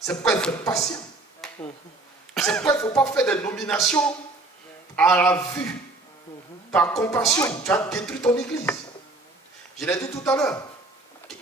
C'est pourquoi il faut être patient. C'est pourquoi il ne faut pas faire des nominations à la vue. Par compassion, tu as détruit ton église. Je l'ai dit tout à l'heure.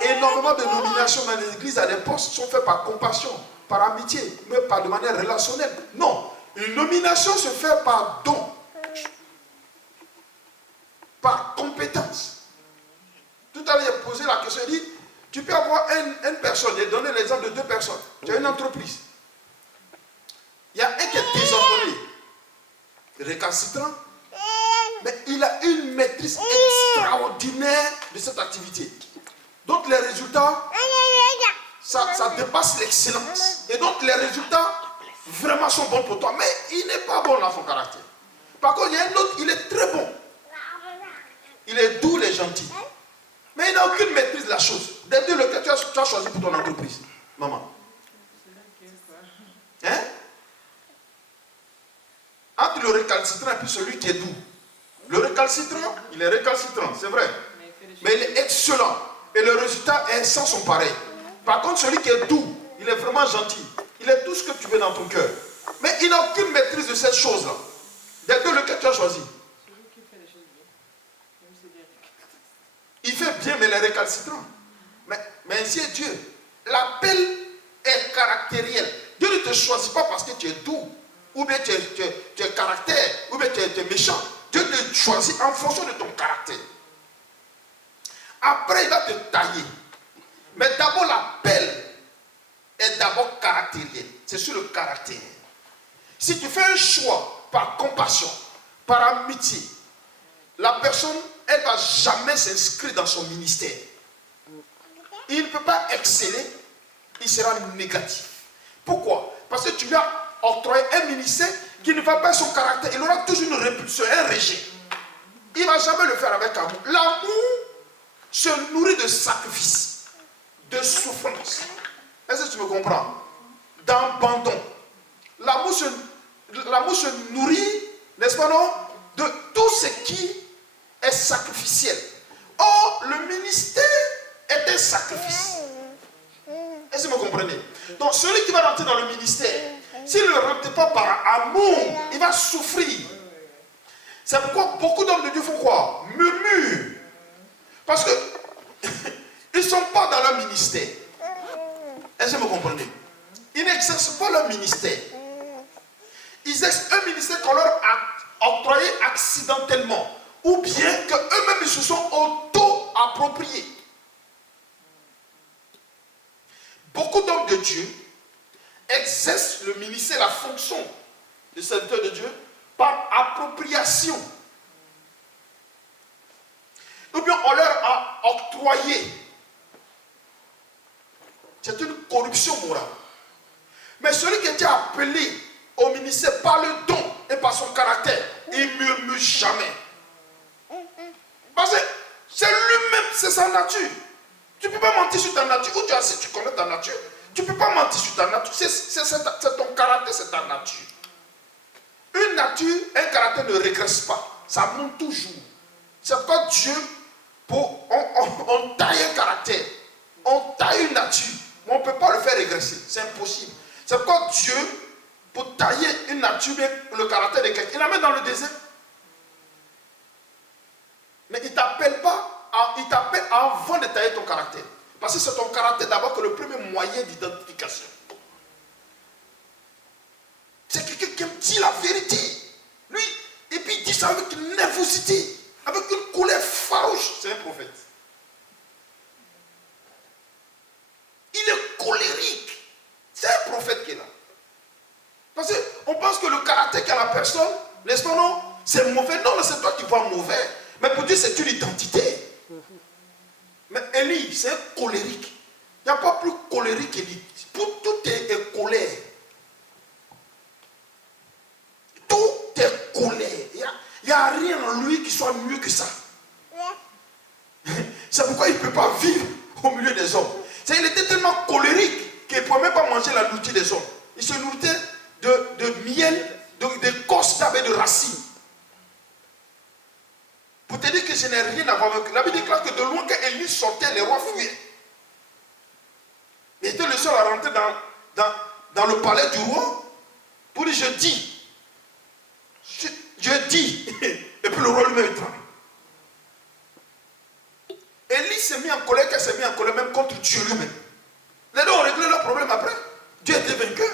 Énormément de nominations dans les églises à des postes sont faites par compassion, par amitié, mais pas de manière relationnelle. Non. Une nomination se fait par don, par compétence. Tout à l'heure, j'ai posé la question, j'ai dit, tu peux avoir une personne, j'ai donné l'exemple de 2 personnes. Tu as une entreprise. Il y a un qui est désordonné, récalcitrant, mais il a une maîtrise extraordinaire de cette activité. Donc les résultats, ça dépasse l'excellence. Et donc les résultats vraiment sont bons pour toi. Mais il n'est pas bon dans son caractère. Par contre, il y a un autre, il est très bon. Il est doux, il est gentil. Mais il n'a aucune maîtrise de la chose. Des deux, lequel tu as choisi pour ton entreprise, maman. Hein? Entre le récalcitrant et puis celui qui est doux. Le récalcitrant, il est récalcitrant, c'est vrai. Mais il est excellent. Et le résultat est sans son pareil. Par contre, celui qui est doux, il est vraiment gentil. Il est tout ce que tu veux dans ton cœur. Mais il n'a aucune maîtrise de cette chose-là. Des deux, lequel tu as choisi? Il fait bien, mais il est récalcitrant. Mais ainsi est Dieu. L'appel est caractériel. Dieu ne te choisit pas parce que tu es doux, ou bien tu es caractère, ou bien tu es méchant. Dieu te choisit en fonction de ton caractère. Après, il va te tailler. Mais d'abord, l'appel est d'abord caractériel. C'est sur le caractère. Si tu fais un choix par compassion, par amitié, la personne, elle ne va jamais s'inscrire dans son ministère. Il ne peut pas exceller, il sera négatif. Pourquoi? Parce que tu lui as octroyé un ministère qui ne va pas son caractère. Il aura toujours une répulsion, un rejet. Il ne va jamais le faire avec amour. L'amour se nourrit de sacrifice, de souffrance. Est-ce que tu me comprends? D'abandon. L'amour se nourrit, n'est-ce pas non, de tout ce qui est sacrificiel. Or, le ministère est un sacrifice. Est-ce que vous comprenez? Donc, celui qui va rentrer dans le ministère, s'il ne rentre pas par amour, il va souffrir. C'est pourquoi beaucoup d'hommes de Dieu font quoi? Murmurent. Parce que ils ne sont pas dans leur ministère. Est-ce que vous comprenez? Ils n'exercent pas leur ministère. Ils exercent un ministère qu'on leur a octroyé accidentellement. Ou bien qu'eux-mêmes ils se sont auto-appropriés. Beaucoup d'hommes de Dieu exercent le ministère, la fonction de serviteur de Dieu par appropriation. Ou bien on leur a octroyé. C'est une corruption morale. Mais celui qui était appelé au ministère par le don et par son caractère, il ne murmure jamais. Parce que c'est lui-même, c'est sa nature. Tu ne peux pas mentir sur ta nature. Où tu es assis, tu connais ta nature. Tu ne peux pas mentir sur ta nature. C'est ton caractère, c'est ta nature. Une nature, un caractère ne régresse pas. Ça monte toujours. C'est pourquoi Dieu, on taille un caractère. On taille une nature. Mais on ne peut pas le faire régresser. C'est impossible. C'est pourquoi Dieu, pour tailler une nature, le caractère de quelqu'un, il la met dans le désert. Mais il ne t'appelle pas, il t'appelle avant de tailler ton caractère. Parce que c'est ton caractère d'abord que le premier moyen d'identification. C'est quelqu'un qui aime dire la vérité. Lui, et puis il dit ça avec une nervosité, avec une colère farouche. C'est un prophète. Il est colérique. C'est un prophète qui est là. Parce qu'on pense que le caractère qu'a la personne, n'est-ce pas non? C'est mauvais. Non, c'est toi qui vois mauvais. Mais pour Dieu, c'est une identité. Mais Élie, c'est un colérique. Il n'y a pas plus colérique qu'Élie. Tout est colère. Tout est colère. Il n'y a rien en lui qui soit mieux que ça. C'est pourquoi il ne peut pas vivre au milieu des hommes. Il était tellement colérique qu'il ne pouvait même pas manger la nourriture des hommes. Il se nourrissait de miel, d'écorce d'arbres et de racines. Pour te dire que je n'ai rien à voir avec eux. La Bible déclare que de loin, quand Élie sortait, les rois fuyaient. Il était le seul à rentrer dans le palais du roi pour dire je dis. Je dis. Et puis le roi lui-même tremble. Élie s'est mis en colère, qu'elle s'est mis en colère même contre Dieu lui-même. Les deux ont réglé leur problème après. Dieu était vainqueur.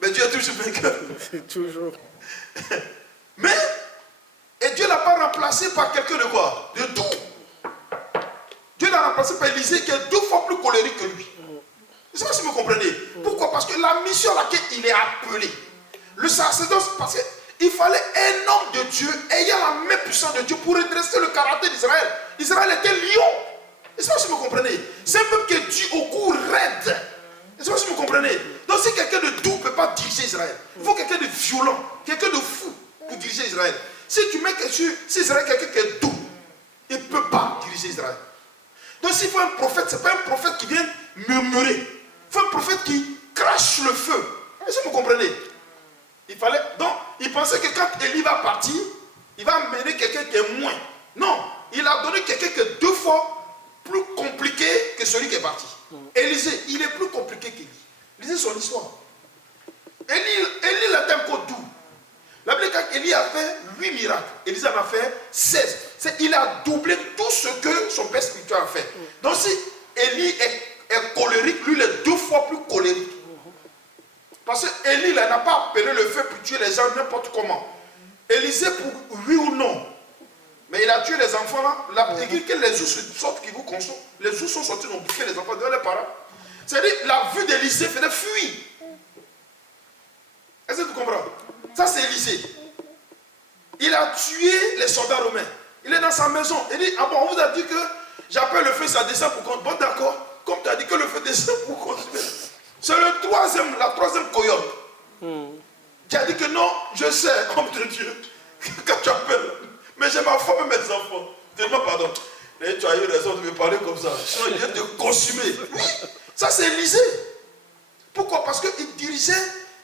Mais Dieu est toujours vainqueur. Toujours. Mais, et Dieu ne l'a pas remplacé par quelqu'un de quoi? De doux. Dieu l'a remplacé par Élisée qui est 2 fois plus colérique que lui. Je ne sais pas si vous me comprenez. Pourquoi? Parce que la mission à laquelle il est appelé, le sacerdoce, parce qu'il fallait un homme de Dieu ayant la main puissante de Dieu pour redresser le caractère d'Israël. Israël était lion. Je ne sais pas si vous me comprenez. C'est un peuple qui est dû au cou raide. Je ne sais pas si vous me comprenez. Donc si quelqu'un de doux ne peut pas diriger Israël, il faut quelqu'un de violent, quelqu'un de fou pour diriger Israël. Si tu mets si Israël quelqu'un qui est doux, il ne peut pas diriger Israël. Donc s'il faut un prophète, ce n'est pas un prophète qui vient murmurer. Il faut un prophète qui crache le feu. Est-ce que vous comprenez? Donc, il pensait que quand Élie va partir, il va amener quelqu'un qui est moins. Non, il a donné quelqu'un qui est 2 fois plus compliqué que celui qui est parti. Élisée, il est plus compliqué qu'Élie. Lisez son histoire. Élie était encore doux. La Bible dit qu'Élie a fait 8 miracles. Élisée en a fait 16. Il a doublé tout ce que son père spirituel a fait. Donc si Élie est colérique, lui il est 2 fois plus colérique. Parce qu'Élie n'a pas appelé le feu pour tuer les gens n'importe comment. Élisée pour oui ou non. Mais il a tué les enfants là. La église que les ours sortent qui vous consomment. Les ours sont sortis, ils ont bouffé les enfants devant les parents. C'est-à-dire la vue d'Élisée faisait fuir. Est-ce que tu comprends? Ça c'est Élisée. Il a tué les soldats romains. Il est dans sa maison. Il dit, ah bon, on vous a dit que j'appelle le feu, ça descend pour qu'on... Bon d'accord. Comme tu as dit que le feu descend pour consommer. C'est la troisième coyote. Qui a dit que non, je sais, homme de Dieu, quand tu appelles, mais j'ai ma femme et mes enfants. Dis-moi pardon. Mais tu as eu raison de me parler comme ça. Sinon, il vient de consumer. Oui, ça c'est Élisée. Pourquoi? Parce qu'il dirigeait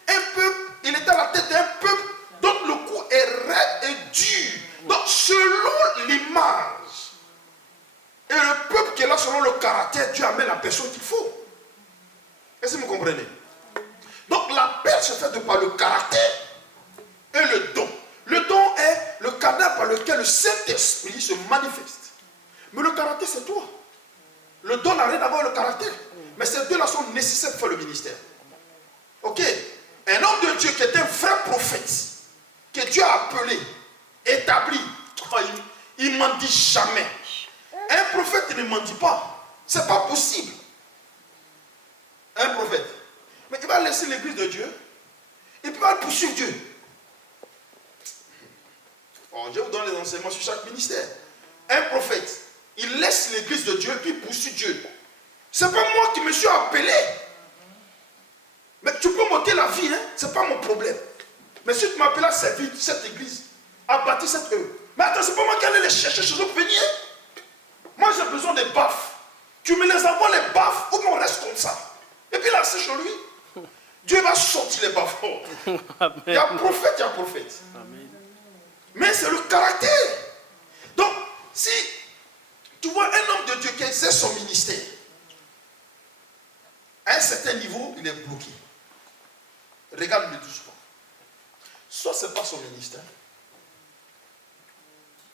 un peuple, il était à la tête d'un peuple dont le cou est raide et dur. Donc, selon l'image et le peuple qui est là, selon le caractère, Dieu amène la personne qu'il faut. Est-ce que vous comprenez? Donc l'appel se fait de par le caractère et le don. Le don est le canal par lequel le Saint-Esprit se manifeste. Mais le caractère c'est toi. Le don n'a rien à voir avec le caractère. Mais ces deux-là sont nécessaires pour faire le ministère. Ok? Un homme de Dieu qui est un vrai prophète, que Dieu a appelé, établi, il ne mendie jamais. Un prophète il ne mendie pas. C'est pas possible. Un prophète. Mais il va laisser l'église de Dieu. Il peut pas poursuivre Dieu. Bon, je vous donne les enseignements sur chaque ministère. Un prophète, il laisse l'église de Dieu et puis il poursuit Dieu. C'est pas moi qui me suis appelé. Mais tu peux m'ôter la vie, hein? C'est pas mon problème. Mais si tu m'appelles à servir cette église, à bâtir cette œuvre. Mais attends, c'est pas moi qui allais les chercher chez eux pour venir. Moi j'ai besoin des baffes. Tu me les envoies les baffes ou on reste comme ça. Et puis là, c'est chez lui. Dieu va sortir les bas-fonds. Il y a prophète, il y a prophète. Amen. Mais c'est le caractère. Donc, si tu vois un homme de Dieu qui exerce son ministère, à un certain niveau, il est bloqué. Regarde-le doucement. Soit ce n'est pas son ministère,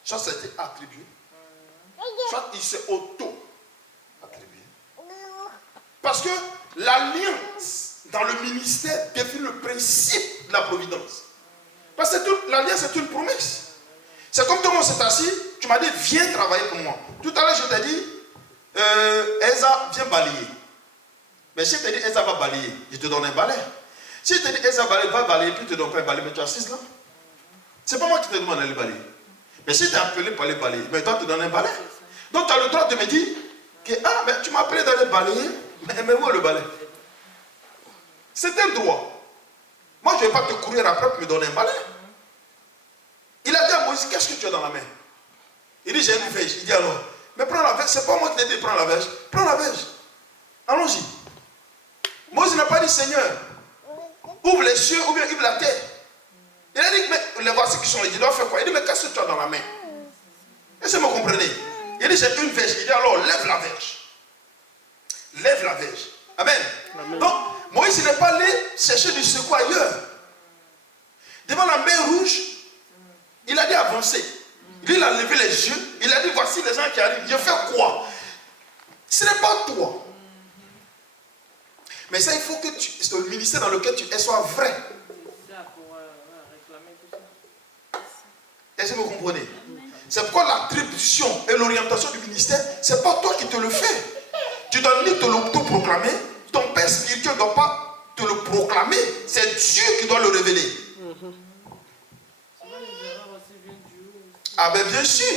soit ça a été attribué, soit il s'est auto-attribué. Parce que l'alliance dans le ministère définit le principe de la providence. Parce que l'alliance est une promesse. C'est comme tout le monde s'est assis, tu m'as dit viens travailler pour moi. Tout à l'heure je t'ai dit Eza viens balayer. Mais si je t'ai dit Eza va balayer, je te donne un balai. Si je t'ai dit Eza va balayer, puis je te donne pas un balai, mais tu es assise là. C'est pas moi qui te demande d'aller balayer. Mais si tu es appelé pour aller balayer, mais toi tu te donnes un balai. Donc tu as le droit de me dire que ah mais tu m'as appelé d'aller balayer. Mais où est le balai? C'est un droit. Moi, je ne vais pas te courir après pour me donner un balai. Il a dit à Moïse, qu'est-ce que tu as dans la main? Il dit, j'ai une verge. Il dit alors, mais prends la verge. C'est pas moi qui t'ai dit, prends la verge. Prends la verge. Allons-y. Moïse n'a pas dit, Seigneur, ouvre les cieux ou bien ouvre la terre. Il a dit, mais les voici qui sont les doigts, faire quoi? Il dit, mais qu'est-ce que tu as dans la main? Est-ce que vous me comprenez? Il dit, j'ai une verge. Il dit alors, lève la verge. Lève la verge. Amen. Amen. Donc, Moïse chercher du secours ailleurs. Devant la mer rouge, il a dit avancer. Lui, il a levé les yeux. Il a dit, voici les gens qui arrivent. Je fais quoi? Ce n'est pas toi. Mais ça, il faut que le ministère dans lequel tu es soit vrai. Est-ce que vous comprenez? C'est pourquoi l'attribution et l'orientation du ministère, ce n'est pas toi qui te le fais. Tu ne dois ni te l'auto-proclamer. Ton père spirituel ne doit pas te le proclamer. C'est Dieu qui doit le révéler. Ah ben bien sûr.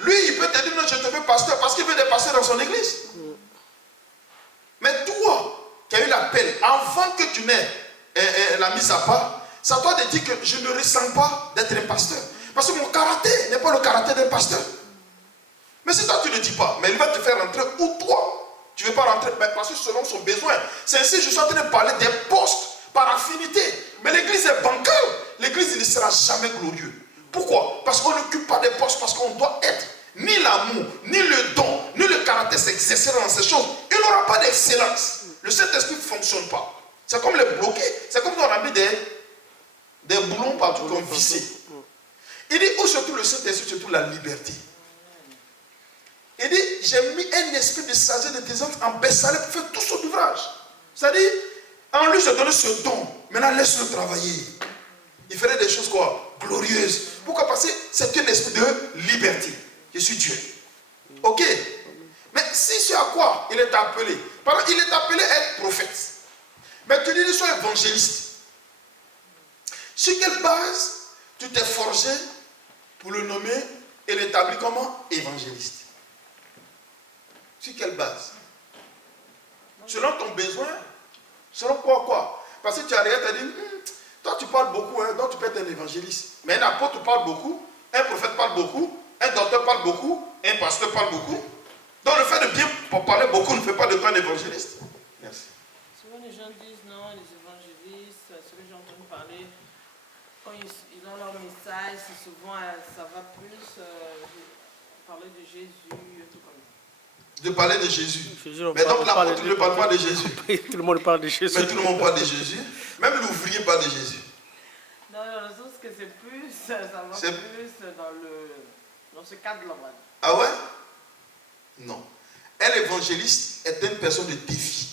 Lui, il peut te dire, non, je te fais pasteur parce qu'il veut des pasteurs dans son église. Mais toi, qui as eu l'appel, avant que tu n'aies la mise à part, c'est à toi de dire que je ne ressens pas d'être un pasteur. Parce que mon caractère n'est pas le caractère d'un pasteur. Mais si toi tu ne le dis pas, mais il va te faire rentrer où toi, tu ne veux pas rentrer, parce que selon son besoin. C'est ainsi que je suis en train de parler des postes par affinité. Mais l'église est bancale. L'église il ne sera jamais glorieux. Pourquoi? Parce qu'on n'occupe pas des postes, parce qu'on doit être ni l'amour, ni le don, ni le caractère s'exercer dans ces choses. Il n'aura pas d'excellence. Le Saint-Esprit ne fonctionne pas. C'est comme les bloqués. C'est comme quand on a mis des boulons partout qu'on vissait. Il dit, où se trouve le Saint-Esprit, se trouve la liberté. Il dit, j'ai mis un esprit de sagesse de tes hommes en Bessalem pour faire tout son ouvrage. C'est-à-dire, en lui, je donne ce don. Maintenant, laisse-le travailler. Il ferait des choses quoi? Glorieuses. Pourquoi? Parce que c'est un esprit de liberté. Je suis Dieu. Ok? Mais si c'est à quoi il est appelé? Par exemple, il est appelé à être prophète. Mais tu dis, sois évangéliste. Sur quelle base tu t'es forgé pour le nommer et l'établir comment? Évangéliste. Sur quelle base? Selon ton besoin? Selon quoi? Parce que tu arrives à te dire, toi tu parles beaucoup, hein, donc tu peux être un évangéliste. Mais un apôtre parle beaucoup, un prophète parle beaucoup, un docteur parle beaucoup, un pasteur parle beaucoup. Donc le fait de bien parler beaucoup ne fait pas de toi un évangéliste. Merci. Souvent les gens disent non, les évangélistes, ceux que j'entends parler, quand ils ont leur message, c'est souvent, ça va plus parler de Jésus, tout comme ça. De parler de Jésus. Mais donc l'apôtre ne parle pas de Jésus. Tout le monde parle de Jésus. Mais tout le monde parle de Jésus. Même l'ouvrier parle de Jésus. Non, dans le sens que c'est plus, ça va plus dans ce cadre-là. Ah ouais? Non. Un évangéliste est une personne de défi.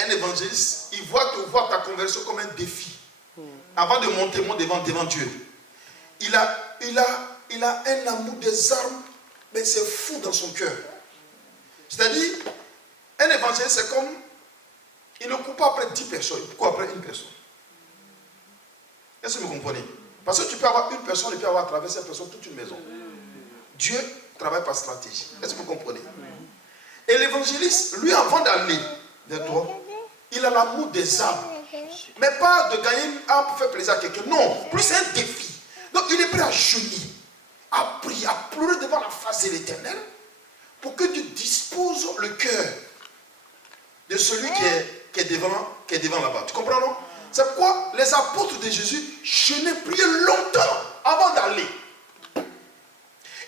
Un évangéliste, il voit ta conversion comme un défi. Avant de monter devant Dieu. Il a un amour des armes, mais c'est fou dans son cœur. C'est-à-dire, un évangéliste, c'est comme, il ne court pas après 10 personnes, il court après une personne. Est-ce que vous comprenez? Parce que tu peux avoir une personne et puis avoir à travers cette personne toute une maison. Dieu travaille par stratégie. Est-ce que vous comprenez? Et l'évangéliste, lui, avant d'aller de toi, il a l'amour des âmes. Mais pas de gagner une âme pour faire plaisir à quelqu'un. Non, plus c'est un défi. Donc il est prêt à jeûner, à prier, à pleurer devant la face de l'Éternel pour que Dieu dispose le cœur de celui qui est devant là-bas. Tu comprends, non? C'est pourquoi les apôtres de Jésus jeûnaient, priaient longtemps avant d'aller.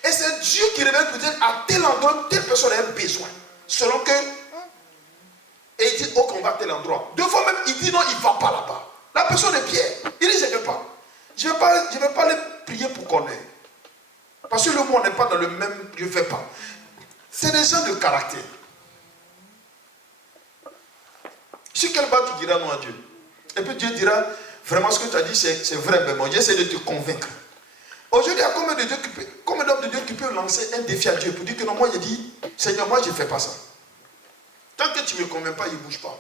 Et c'est Dieu qui révèle peut-être à tel endroit, telle personne a un besoin. Selon que. Et il dit, oh, qu'on va à tel endroit. Deux fois même, il dit non, il ne va pas là-bas. La personne est Pierre. Il dit, je ne vais pas. Je ne vais pas les prier pour qu'on ait. Parce que le monde n'est pas dans le même. Je ne fais pas. C'est des gens de caractère. Sur quelle base tu diras non à Dieu? Et puis Dieu dira, vraiment ce que tu as dit, c'est vrai, mais moi j'essaie de te convaincre. Aujourd'hui, il y a combien d'hommes de Dieu qui peuvent lancer un défi à Dieu pour dire que non, moi je dis, Seigneur, moi je ne fais pas ça. Tant que tu ne me convaincs pas, il ne bouge pas.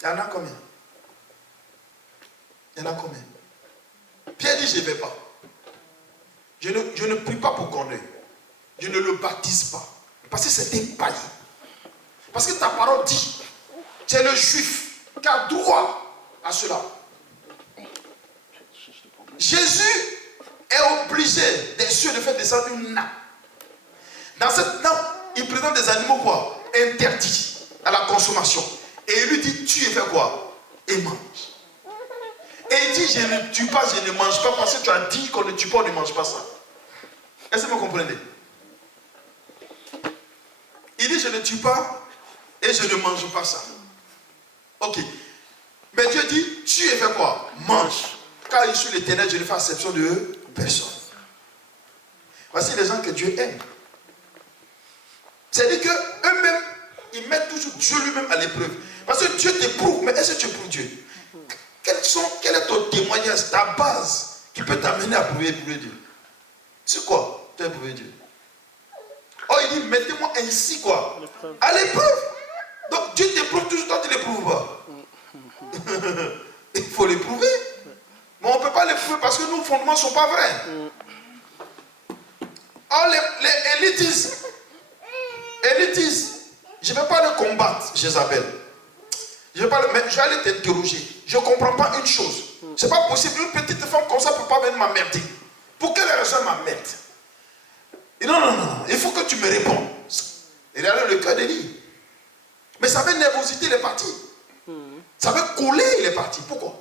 Il y en a combien? Il y en a combien? Pierre dit, je ne vais pas. Je ne prie pas pour qu'on ait. Je ne le baptise pas. Parce que c'est un païen. Parce que ta parole dit, c'est le juif qui a droit à cela. Jésus est obligé des cieux de faire descendre une nappe. Dans cette nappe, il présente des animaux quoi? Interdits à la consommation. Et il lui dit, tu et fais quoi? Et mange. Et il dit, je ne tue pas, je ne mange pas, parce que tu as dit qu'on ne tue pas, on ne mange pas ça. Est-ce que vous comprenez? Il dit, je ne tue pas et je ne mange pas ça. Ok. Mais Dieu dit, tue et fais quoi? Mange. Car je suis l'Éternel, je ne fais exception de personne. Voici les gens que Dieu aime. C'est-à-dire qu'eux-mêmes, ils mettent toujours Dieu lui-même à l'épreuve. Parce que Dieu t'éprouve, mais est-ce que tu éprouves Dieu? Quel est ton témoignage, ta base qui peut t'amener à éprouver Dieu? C'est quoi? Tu as éprouvé Dieu. Oh, il dit, mettez-moi ainsi quoi? À l'épreuve. Donc Dieu t'éprouve toujours, toi tu ne l'éprouves pas. Il faut l'éprouver. Mais on ne peut pas l'éprouver parce que nos fondements ne sont pas vrais. Oh, les élitistes, je ne vais pas le combattre, Jézabel. Mais je vais aller t'interroger. Je ne comprends pas une chose. Ce n'est pas possible. Une petite femme comme ça ne peut pas venir m'emmerder. Pour quelle raison elle m'emmerde? Non. Il faut que tu me réponds. Il a le cœur d'Élie. Mais ça avait nervosité, il est parti. Ça avait collé, il est parti. Pourquoi?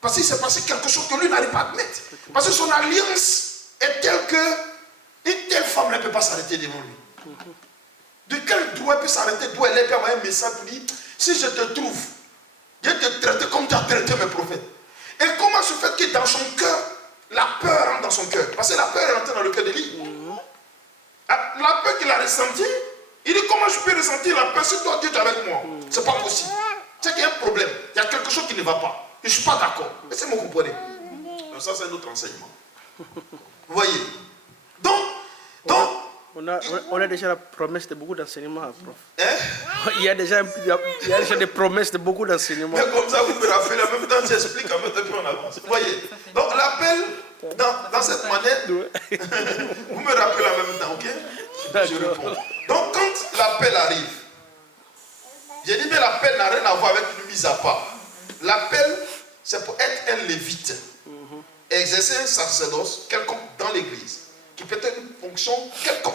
Parce qu'il s'est passé quelque chose que lui n'arrive pas à admettre. Parce que son alliance est telle que une telle femme ne peut pas s'arrêter devant lui. De quel droit elle peut s'arrêter d'où elle est, puis envoyer un message pour dire, si je te trouve, je vais te traiter comme tu as traité mes prophètes. Et comment se fait que dans son cœur, la peur rentre dans son cœur? Parce que la peur est rentrée dans le cœur d'Élie. La peur qu'il a ressentie, il dit, comment je peux ressentir la peur si toi Dieu est avec moi? C'est pas possible. C'est qu'il y a un problème. Il y a quelque chose qui ne va pas. Je ne suis pas d'accord. Est-ce que vous comprenez? Donc ça, c'est un autre enseignement. Vous voyez? Donc on a déjà la promesse de beaucoup d'enseignements, prof. Hein? Il y a déjà des promesses de beaucoup d'enseignements. Mais comme ça, vous me rappelez en même temps, j'explique en même temps, puis on avance. Vous voyez? Donc l'appel, dans cette manière, vous me rappelez en même temps, ok? Je réponds. Donc quand l'appel arrive, j'ai dit, mais l'appel n'a rien à voir avec une mise à part. L'appel, c'est pour être un lévite. Exercer un sacerdoce quelconque dans l'église, qui peut être une fonction quelconque.